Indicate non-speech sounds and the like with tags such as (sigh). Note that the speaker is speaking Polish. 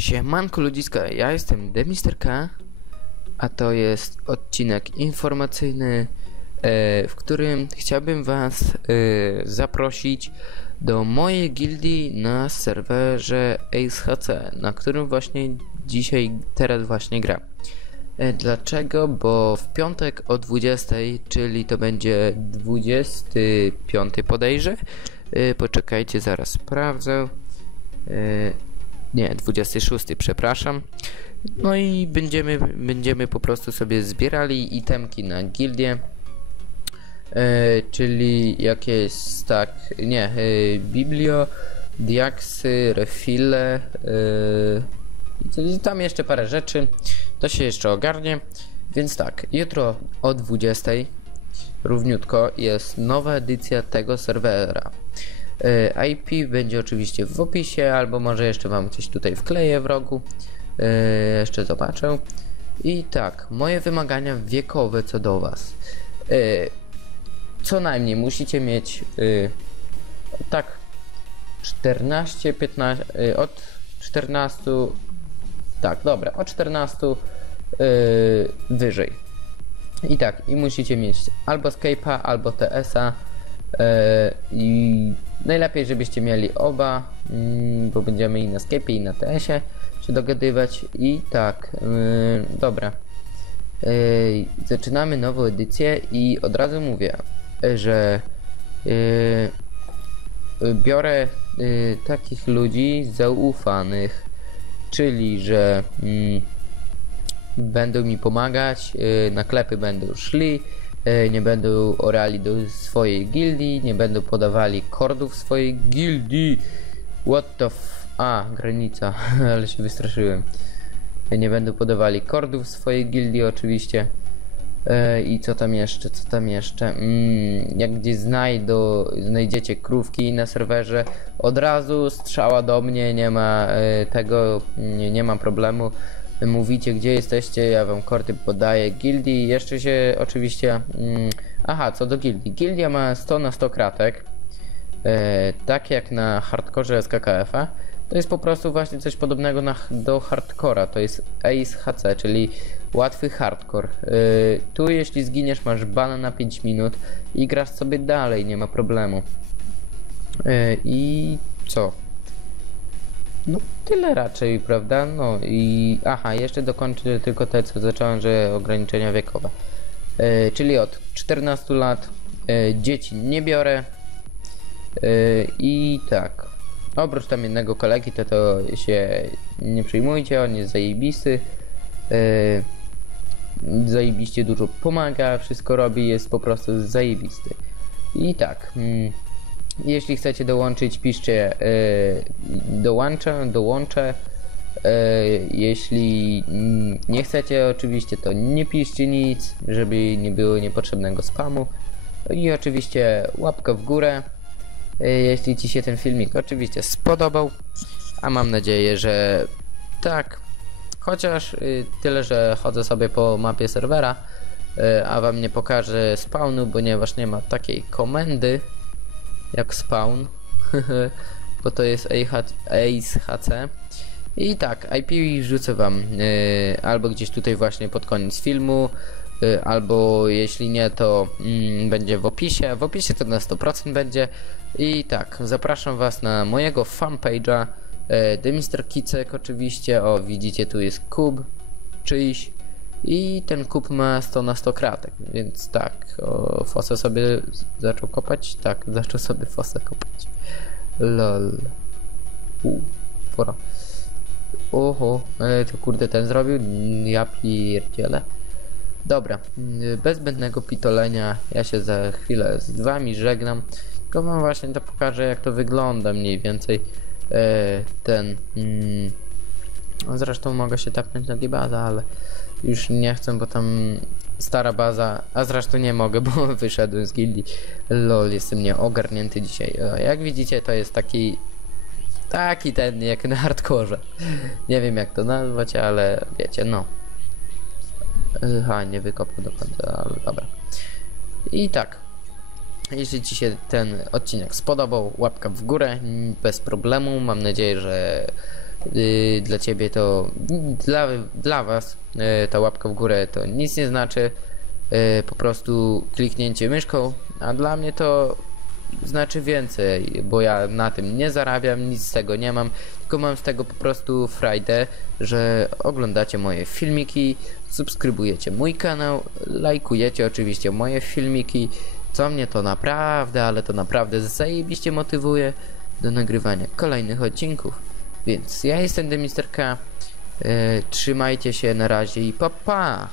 Siemanko ludziska, ja jestem Demister K, a to jest odcinek informacyjny, e, w którym chciałbym was e, zaprosić do mojej gildii na serwerze AceHC, na którym właśnie dzisiaj, teraz właśnie gram. E, Dlaczego? Bo w piątek o 20, czyli to będzie 25 podejrzę. E, Poczekajcie, zaraz sprawdzę. Nie, 26, przepraszam. No i będziemy, będziemy po prostu sobie zbierali itemki na gildię. E, czyli jakieś tak, nie, e, biblio, diaksy, refile, e, tam jeszcze parę rzeczy. To się jeszcze ogarnie. Więc tak, jutro o 20 równiutko jest nowa edycja tego serwera. E, IP będzie oczywiście w opisie, albo może jeszcze wam gdzieś tutaj wkleję w rogu. E, Jeszcze zobaczę. I tak, moje wymagania wiekowe co do was. E, Co najmniej musicie mieć tak 14, 15, e, od 14 tak, dobra, od 14 yy, wyżej. I tak, i musicie mieć albo Skype'a, albo TS-a. Yy, I najlepiej, żebyście mieli oba, mm, bo będziemy i na Skype'ie, i na TS-ie się dogadywać. I tak, yy, dobra. Yy, zaczynamy nową edycję i od razu mówię, że biorę takich ludzi zaufanych czyli że mm, będą mi pomagać, na klepy będą szli, nie będą orali do swojej gildii, nie będą podawali kordów swojej gildii. What the f... A, granica, (laughs) ale się wystraszyłem. Nie będą podawali kordów swojej gildii oczywiście. E, I co tam jeszcze, co tam jeszcze? Mm, jak gdzieś znajdą, znajdziecie krówki na serwerze, od razu strzała do mnie, nie ma e, tego, nie, nie ma problemu. Mówicie gdzie jesteście, ja wam kordy podaję. Gildii jeszcze się oczywiście... Mm, aha, co do gildii. Gildia ma 100 na 100 kratek, e, tak jak na hardkorze SKKF-a. To jest po prostu właśnie coś podobnego na, do hardcora, to jest Ace HC, czyli łatwy hardcore. Tu jeśli zginiesz masz bana na 5 minut i grasz sobie dalej, nie ma problemu. Yy, I co? No tyle raczej, prawda? No i aha, jeszcze dokończę tylko te co zacząłem, że ograniczenia wiekowe. Yy, czyli od 14 lat yy, dzieci nie biorę. Yy, I tak, Oprócz tam jednego kolegi, to to się nie przejmujcie, on jest zajebisty. Zajebiście dużo pomaga, wszystko robi, jest po prostu zajebisty. I tak, mm, jeśli chcecie dołączyć, piszcie yy, dołączę, dołączę. Yy, jeśli nie chcecie oczywiście, to nie piszcie nic, żeby nie było niepotrzebnego spamu. I oczywiście łapka w górę jeśli Ci się ten filmik oczywiście spodobał, a mam nadzieję, że tak. Chociaż y, tyle, że chodzę sobie po mapie serwera, y, a Wam nie pokażę spawnu, ponieważ nie ma takiej komendy jak spawn, (laughs) bo to jest Ace HC. I tak, IP rzucę Wam y, albo gdzieś tutaj właśnie pod koniec filmu, Y, albo jeśli nie, to mm, będzie w opisie. W opisie to na 100% będzie. I tak, zapraszam Was na mojego fanpage'a y, The Mr. Kicek oczywiście. O, widzicie, tu jest kub czyjś. I ten kub ma 100 na 100 kratek, więc tak, o, fosę sobie zaczął kopać? Tak, zaczął sobie fosę kopać. Lol. U, pora. Oho, e, to kurde ten zrobił? Ja pierdzielę. Dobra, mm, bez zbędnego pitolenia ja się za chwilę z wami żegnam. Tylko wam właśnie to pokażę jak to wygląda mniej więcej e, ten... Mm, zresztą mogę się tapnąć na bazę, ale już nie chcę, bo tam stara baza, a zresztą nie mogę, bo (laughs) wyszedłem z gildii. Lol, jestem nieogarnięty dzisiaj. Jak widzicie to jest taki taki ten jak na hardkorze. Nie wiem jak to nazwać, ale wiecie, no. Aha, nie wykopał do końca, ale dobra. I tak. Jeśli Ci się ten odcinek spodobał, łapka w górę, bez problemu. Mam nadzieję, że Yy, dla ciebie to, dla, dla was yy, ta łapka w górę to nic nie znaczy. Yy, po prostu kliknięcie myszką, a dla mnie to znaczy więcej, bo ja na tym nie zarabiam, nic z tego nie mam, tylko mam z tego po prostu frajdę, że oglądacie moje filmiki, subskrybujecie mój kanał, lajkujecie oczywiście moje filmiki, co mnie to naprawdę, ale to naprawdę zajebiście motywuje do nagrywania kolejnych odcinków. Więc ja jestem Demisterka, yy, trzymajcie się na razie i pa pa!